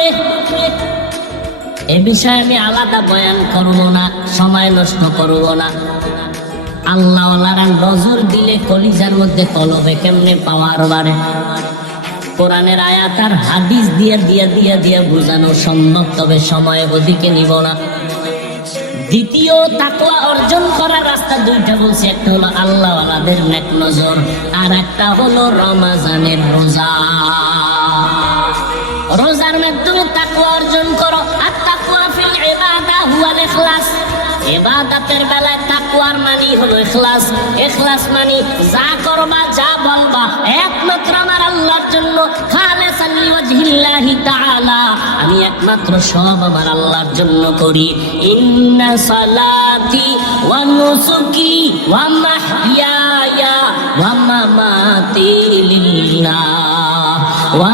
রে, এ বিষয়ে আমি আলাদা বয়ান করব না, সময় নষ্ট করব না। আল্লাহওয়ালারা নজর দিলে কলিজার মধ্যে কলবে কেমনে পাওয়ার বাড়ে, কোরআনের আয়াত আর হাদিস দিয়ে দিয়ে দিয়ে দিয়ে বোঝানো সম্ভব, তবে সময় ওদিকে নিব না। দ্বিতীয় তাকওয়া অর্জন করার রাস্তা দুইটা বলছি, একটা হলো আল্লাহওয়ালাদের নেক নজর, আর একটা হলো রমজানের রোজা। রোজার মাধ্যমে তাকওয়া অর্জন করো। আর তাকওয়া ফিল ইবাদা হুয়াল ইখলাস, ইবাদতের বেলায় তাকওয়ার মানে হলো ইখলাস। ইখলাস মানে যা করবা যা বলবা একমাত্র আমার আল্লাহর জন্য, খালিসান লিওয়াজহিল্লাহি তাআলা, আমি একমাত্র সব আমার আল্লাহর জন্য করি। ইন্না সালাতি ওয়া নুসুকি ওয়া মাহইয়ায়া ওয়া মামাতি লিল্লাহ ওয়া